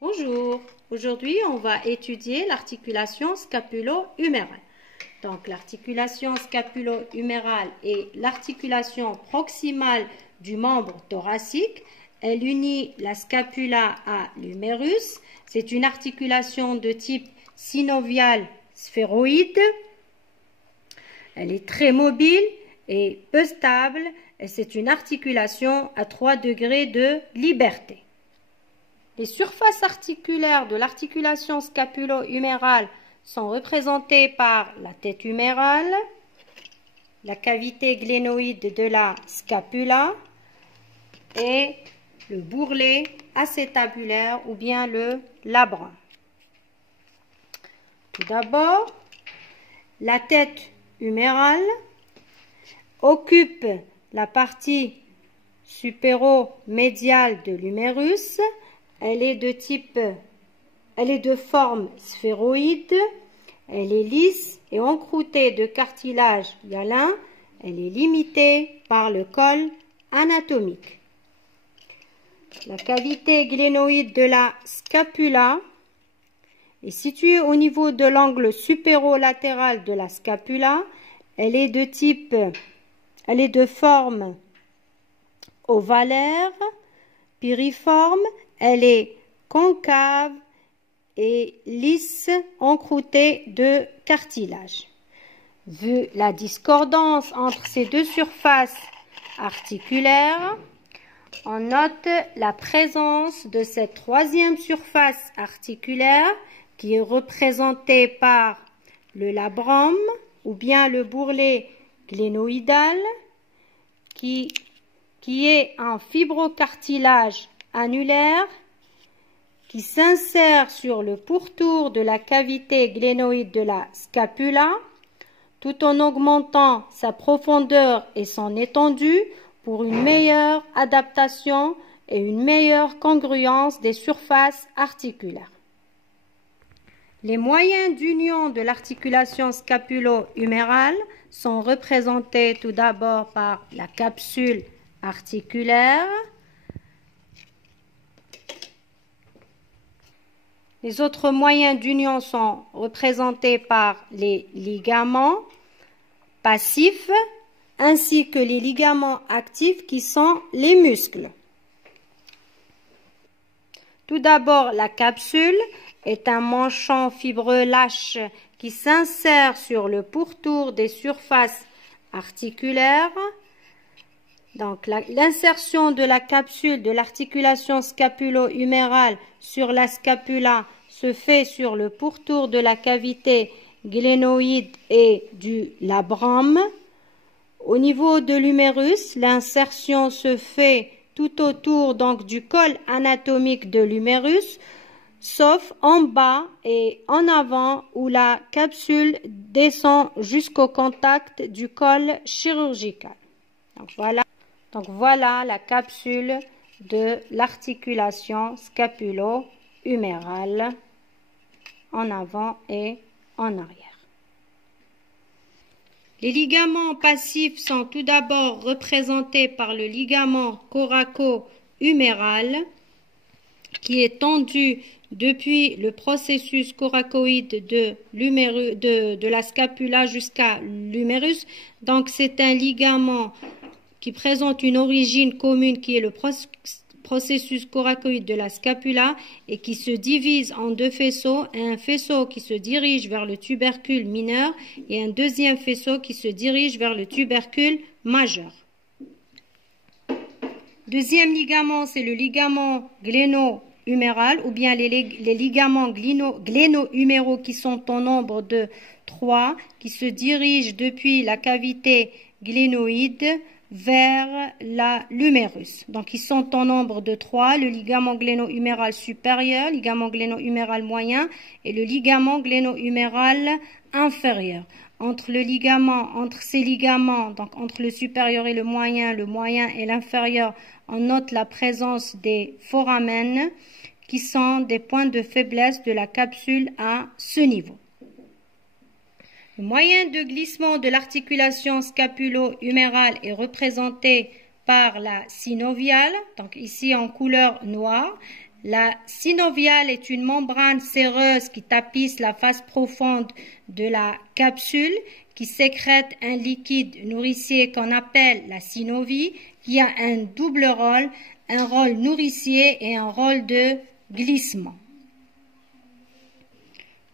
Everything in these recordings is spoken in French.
Bonjour, aujourd'hui on va étudier l'articulation scapulo-humérale. Donc l'articulation scapulo-humérale est l'articulation proximale du membre thoracique. Elle unit la scapula à l'humérus. C'est une articulation de type synovial sphéroïde. Elle est très mobile et peu stable et c'est une articulation à 3 degrés de liberté. Les surfaces articulaires de l'articulation scapulo-humérale sont représentées par la tête humérale, la cavité glénoïde de la scapula et le bourrelet acétabulaire ou bien le labrum. Tout d'abord, la tête humérale occupe la partie supéro-médiale de l'humérus. Elle est de forme sphéroïde, elle est lisse et encroûtée de cartilage hyalin. Elle est limitée par le col anatomique. La cavité glénoïde de la scapula est située au niveau de l'angle supérolatéral de la scapula. Elle est de forme ovalaire, piriforme. Elle est concave et lisse, encroûtée de cartilage. Vu la discordance entre ces deux surfaces articulaires, on note la présence de cette troisième surface articulaire qui est représentée par le labrum ou bien le bourrelet glénoïdal qui est un fibrocartilage annulaire qui s'insère sur le pourtour de la cavité glénoïde de la scapula tout en augmentant sa profondeur et son étendue pour une meilleure adaptation et une meilleure congruence des surfaces articulaires. Les moyens d'union de l'articulation scapulo-humérale sont représentés tout d'abord par la capsule articulaire. Les autres moyens d'union sont représentés par les ligaments passifs ainsi que les ligaments actifs qui sont les muscles. Tout d'abord, la capsule est un manchon fibreux lâche qui s'insère sur le pourtour des surfaces articulaires. Donc, l'insertion de la capsule de l'articulation scapulo-humérale sur la scapula se fait sur le pourtour de la cavité glénoïde et du labrum. Au niveau de l'humérus, l'insertion se fait tout autour donc du col anatomique de l'humérus, sauf en bas et en avant où la capsule descend jusqu'au contact du col chirurgical. Donc voilà la capsule de l'articulation scapulo-humérale en avant et en arrière. Les ligaments passifs sont tout d'abord représentés par le ligament coraco-huméral qui est tendu depuis le processus coracoïde de la scapula jusqu'à l'humérus. Donc c'est un ligament qui présente une origine commune qui est le processus coracoïde de la scapula et qui se divise en deux faisceaux, un faisceau qui se dirige vers le tubercule mineur et un deuxième faisceau qui se dirige vers le tubercule majeur. Deuxième ligament, c'est le ligament gléno-huméral ou bien les ligaments gléno-huméraux qui sont au nombre de 3 qui se dirigent depuis la cavité glénoïde vers l'humérus. Donc, ils sont en nombre de 3, le ligament gléno-huméral supérieur, ligament gléno-huméral moyen et le ligament gléno-huméral inférieur. Entre ces ligaments, donc entre le supérieur et le moyen et l'inférieur, on note la présence des foramènes qui sont des points de faiblesse de la capsule à ce niveau. Le moyen de glissement de l'articulation scapulo-humérale est représenté par la synoviale, donc ici en couleur noire. La synoviale est une membrane séreuse qui tapisse la face profonde de la capsule, qui sécrète un liquide nourricier qu'on appelle la synovie, qui a un double rôle, un rôle nourricier et un rôle de glissement.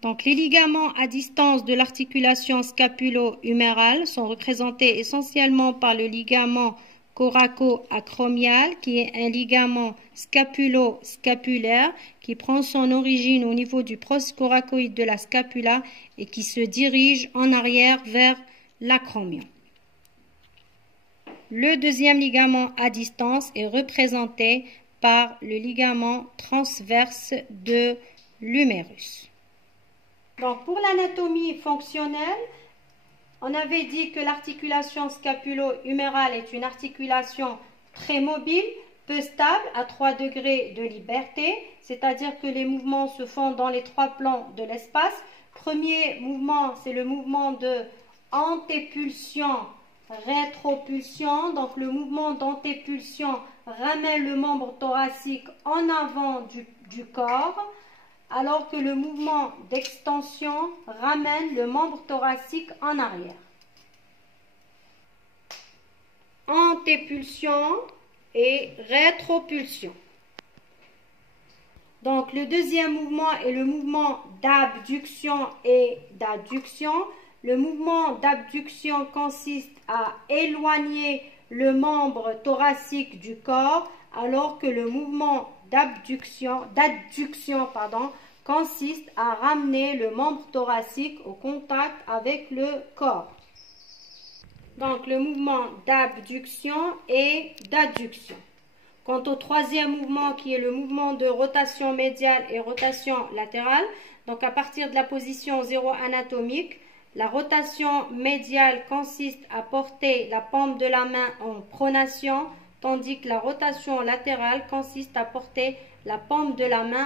Donc, les ligaments à distance de l'articulation scapulo-humérale sont représentés essentiellement par le ligament coraco-acromial, qui est un ligament scapulo-scapulaire qui prend son origine au niveau du proscoracoïde de la scapula et qui se dirige en arrière vers l'acromion. Le deuxième ligament à distance est représenté par le ligament transverse de l'humérus. Donc, pour l'anatomie fonctionnelle, on avait dit que l'articulation scapulo-humérale est une articulation très mobile, peu stable, à 3 degrés de liberté, c'est-à-dire que les mouvements se font dans les 3 plans de l'espace. Premier mouvement, c'est le mouvement de antépulsion, rétropulsion. Donc, le mouvement d'antépulsion ramène le membre thoracique en avant du corps, alors que le mouvement d'extension ramène le membre thoracique en arrière. Antépulsion et rétropulsion. Donc, le deuxième mouvement est le mouvement d'abduction et d'adduction. Le mouvement d'abduction consiste à éloigner le membre thoracique du corps, alors que le mouvement d'adduction consiste à ramener le membre thoracique au contact avec le corps. Donc, le mouvement d'abduction et d'adduction. Quant au troisième mouvement, qui est le mouvement de rotation médiale et rotation latérale, donc à partir de la position 0 anatomique, la rotation médiale consiste à porter la paume de la main en pronation, tandis que la rotation latérale consiste à porter la paume de la main